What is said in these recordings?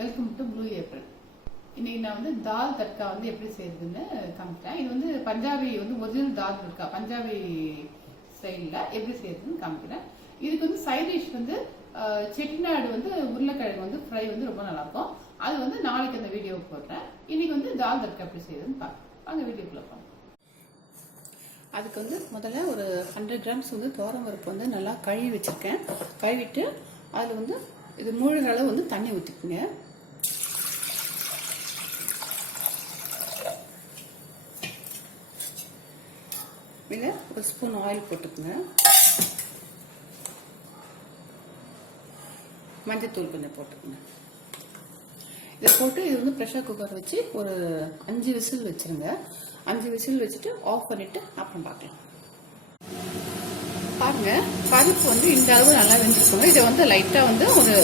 Welcome to blue April. இன்னைக்கு நான் வந்து தால் தட்கா வந்து எப்படி செய்யறதுன்னு காமிக்கிறேன். இது வந்து பஞ்சாபி வந்து ஒரிஜினல் தால் தட்கா பஞ்சாபி ஸ்டைலில் எப்படி செய்யறதுன்னு காமிக்கிறேன். இதுக்கு வந்து சைட் டிஷ் வந்து செட்டிநாடு வந்து உருளைக்கிழங்கு வந்து ஃப்ரை வந்து ரொம்ப நல்லா இருக்கும். அது வந்து நாளைக்கு அந்த வீடியோ போடுறேன். இன்னைக்கு வந்து தால் தட்கா எப்படி செய்யறதுன்னு பார்க்கலாம். அந்த வீடியோக்குள்ள போகலாம். அதுக்கு வந்து முதல்ல ஒரு 100 கிராம்ஸ் வந்து துவரம்பருப்பு வந்து நல்லா கழுவி வச்சிருக்கேன். கழுவிட்டு அதில் வந்து இது மூழ்கிற அளவு வந்து தண்ணி ஊற்றிக்குங்க. இதில் ஒரு ஸ்பூன் ஆயில் போட்டுக்குங்க. மஞ்சத்தூள் கொஞ்சம் போட்டுக்குங்க. இதை போட்டு இது வந்து ப்ரெஷர் குக்கர் வச்சு ஒரு 5 விசில் வச்சுருங்க. 5 விசில் வச்சுட்டு ஆஃப் பண்ணிவிட்டு அப்புறம் பார்க்கலாம். பாருங்க, பருப்பு வந்து இந்த அளவு நல்லா வெந்திருக்கணும். இதை வந்து லைட்டாக வந்து ஒரு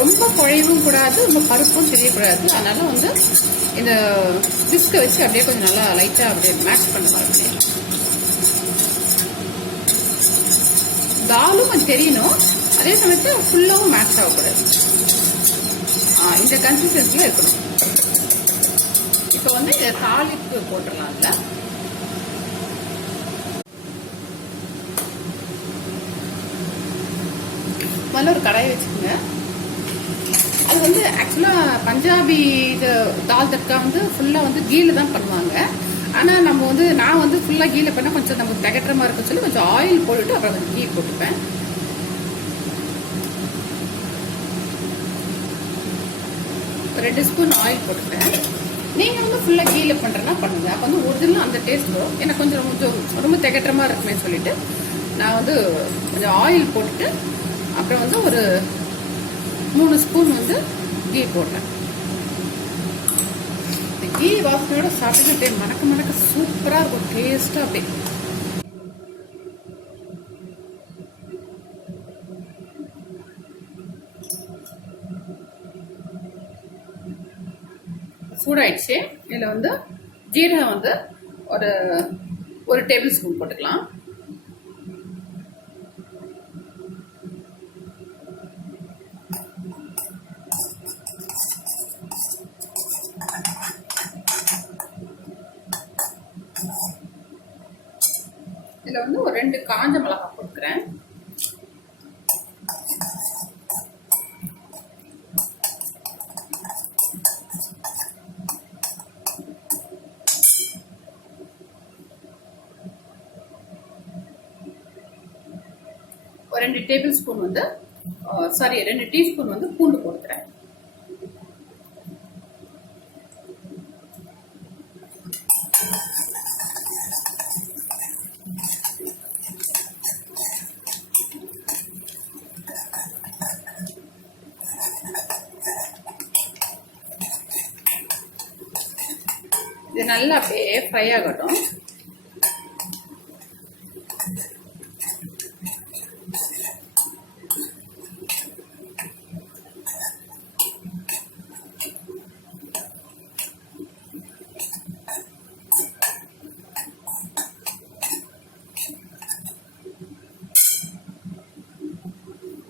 ரொம்ப குழைவும் கூடாது, ரொம்ப பருப்பும் தெரியக்கூடாது. அதனால வந்து இந்த பிஸ்கை வச்சு அப்படியே கொஞ்சம் நல்லா லைட்டாக அப்படியே மேட்ச் பண்ண பாருங்க. தாலும் கொஞ்சம் தெரியணும், அதே சமயத்தில் ஃபுல்லாகவும் மேட்ச் ஆகக்கூடாது. இந்த கன்சிஸ்டன்சியில் இருக்கணும். இப்போ வந்து இதை தாளிப்பு போட்டுடலாம்ல. முதல்ல ஒரு கடாயை வச்சுக்கோங்க. அது வந்து ஆக்சுவலாக பஞ்சாபி இது தால் தட்கா வந்து ஃபுல்லாக வந்து கீழ தான் பண்ணுவாங்க. ஆனால் நம்ம வந்து நான் வந்து ஃபுல்லாக கீழ பண்ணால் கொஞ்சம் நமக்கு திகட்டுற மாதிரி இருக்குன்னு சொல்லி கொஞ்சம் ஆயில் போட்டுட்டு அப்புறம் வந்து கீ போட்டுப்பேன். ஒரு 2 ஸ்பூன் ஆயில் போட்டுப்பேன். நீங்கள் வந்து ஃபுல்லாக கீழ பண்ணுறேன்னா பண்ணுங்க. அப்போ வந்து ஒரிஜினல் அந்த டேஸ்ட் வரும். எனக்கு கொஞ்சம் ரொம்ப திகட்டுற மாதிரி இருக்குன்னு சொல்லிட்டு நான் வந்து கொஞ்சம் ஆயில் போட்டுட்டு அப்புறம் வந்து ஒரு 3 ஸ்பூன் வந்து கீ போட்டேன். இந்த கீ வாசனையோட சாப்பிட்டு மணக்க மணக்க சூப்பராக இருக்கும். டேஸ்ட்டாக அப்படி சூடாயிடுச்சு. இதில் வந்து ஜீரகம் வந்து ஒரு டேபிள் ஸ்பூன் போட்டுக்கலாம். இதில் வந்து ஒரு 2 காஞ்ச மிளகாய் போட்டுக்கிறேன். ஒரு 2 டேபிள் ஸ்பூன் வந்து 2 டீஸ்பூன் வந்து பூண்டு போட்டுக்கிறேன். இது நல்லா அப்படியே ஃப்ரை ஆகட்டும்.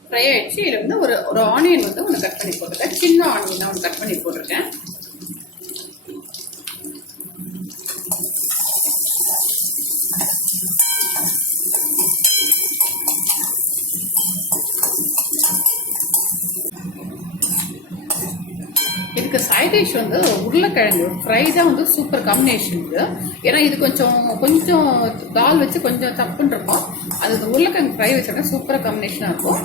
ஃப்ரை ஆயிடுச்சு. இதில் வந்து ஒரு ஆனியன் வந்து ஒன்று கட் பண்ணி போட்டிருக்கேன். சின்ன ஆனியன் ஒன்று கட் பண்ணி போட்டிருக்கேன். இதுக்கு சைட் டிஷ் வந்து உருளைக்கிழங்கு ஃப்ரை தான் வந்து சூப்பர் காம்பினேஷன் இது. ஏன்னா இது கொஞ்சம் தால் வச்சு கொஞ்சம் தப்புன்னு இருக்கும். அது உருளைக்கிழங்கு ஃப்ரை வச்சோன்னா சூப்பராக காம்பினேஷனாக இருக்கும்.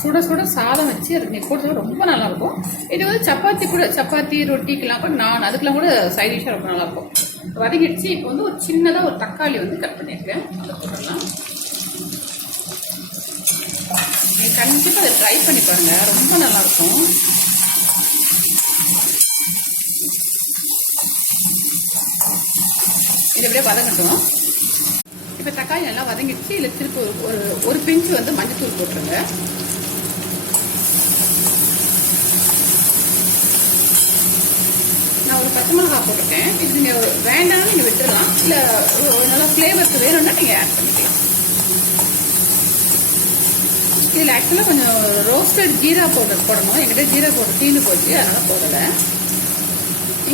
சுட சுட சாதம் வச்சு அதுக்கு நீ போட்டு ரொம்ப நல்லாயிருக்கும். இது வந்து சப்பாத்தி ரொட்டிக்கெல்லாம் கூட நான் அதுக்கெல்லாம் கூட சைட் டிஷ்ஷாக ரொம்ப நல்லாயிருக்கும். வதங்கிடுச்சு. இப்போ வந்து ஒரு சின்னதாக ஒரு தக்காளி வந்து கட் பண்ணியிருக்கேன். அதை போட்டுடலாம். நீங்கள் கண்டிப்பாக அதை ட்ரை பண்ணி பாருங்கள், ரொம்ப நல்லாயிருக்கும். இது அப்படியே வதங்கட்டும். இப்போ தக்காளி நல்லா வதங்கிடுச்சு. இதில் திருப்பி ஒரு பிஞ்சு வந்து மஞ்சத்தூள் போட்டுருங்க. நான் ஒரு பச்சை மிளகாய் போட்டுட்டேன். இது நீங்கள் வேண்டாம்னு நீங்கள் விட்டுடலாம். இல்லை நல்லா ஃப்ளேவருக்கு வேணும்னா நீங்கள் ஆட் பண்ணிக்கலாம். இதில் ஆக்சுவலாக கொஞ்சம் ரோஸ்டட் ஜீரா பவுடர் போடணும். என்கிட்ட ஜீரா பவுடர் தீர்ந்து போச்சு, அதனால் போடலை.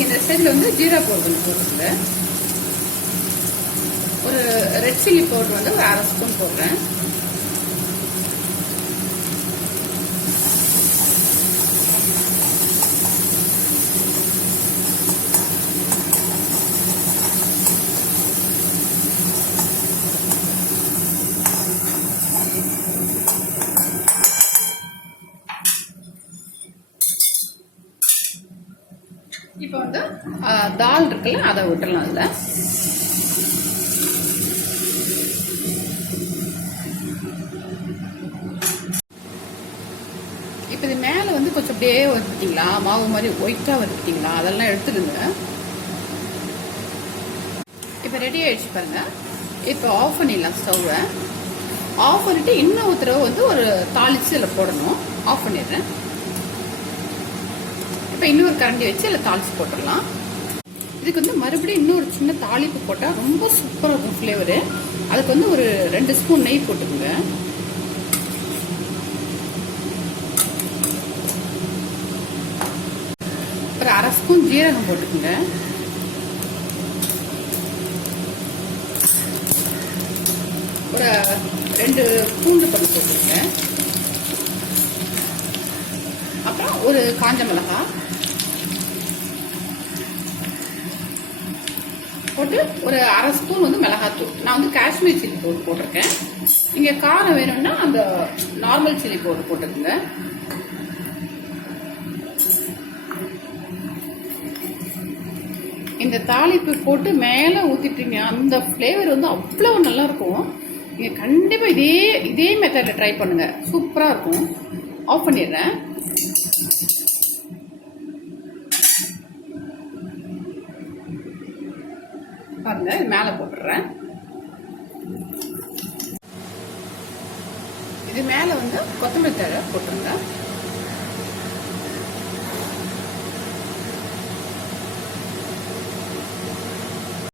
இந்த ஸ்டேஜில் வந்து ஜீரா பவுடர் கொஞ்சம் போட்டுருங்க. ஒரு ரெட் சில்லி பவுடர் வந்து ஒரு 1/2 ஸ்பூன் போடுறேன். இப்போ வந்து தால் இருக்குல்ல, அதை விட்டுறலாம். அதில் இப்போ இது மேலே வந்து கொஞ்சம் அப்படியே வந்துட்டீங்களா, மாவு மாதிரி ஒயிட்டாக வந்துட்டீங்களா, அதெல்லாம் எடுத்துடுங்க. இப்போ ரெடி ஆயிடுச்சு பாருங்க. இப்போ ஆஃப் பண்ணிடலாம் ஸ்டவ்வை. ஆஃப் பண்ணிட்டு இன்னும் ஒரு தடவை வந்து ஒரு தாளிச்சு அதில் போடணும். ஆஃப் பண்ணிடுறேன். இப்போ இன்னொரு கரண்டி வச்சு அதில் தாளிச்சு போட்டுடலாம். இதுக்கு வந்து மறுபடியும் இன்னொரு சின்ன தாளிப்பு போட்டால் ரொம்ப சூப்பராக இருக்கும் ஃப்ளேவரு. அதுக்கு வந்து ஒரு 2 ஸ்பூன் நெய் போட்டுக்கோங்க. ஒரு 1/2 ஸ்பூன் ஜீரகம் போட்டுக்கோங்க. ஒரு 2 பூண்டு பல் போட்டுக்கோங்க. அப்புறம் ஒரு காஞ்ச மிளகாய் போட்டு ஒரு 1/2 ஸ்பூன் வந்து மிளகாத்தூள். நான் வந்து காஷ்மீர் சில்லி பவுடர் போட்டிருக்கேன். நீங்கள் காரம் வேணும்னா அந்த நார்மல் சில்லி பவுடர் போட்டுக்கோங்க. இந்த தாளிப்பு போட்டு மேலே ஊற்றிட்டீங்க, அந்த ஃப்ளேவர் வந்து அவ்வளோ நல்லாயிருக்கும். நீங்கள் கண்டிப்பாக இதே மெத்தடில் ட்ரை பண்ணுங்கள், சூப்பராக இருக்கும். ஆஃப் பண்ணிடுறேன். பாருங்க, இது மேலே போட்டுடுறேன். இது மேலே வந்து கொத்தமல்லி தழை போட்டுருங்க.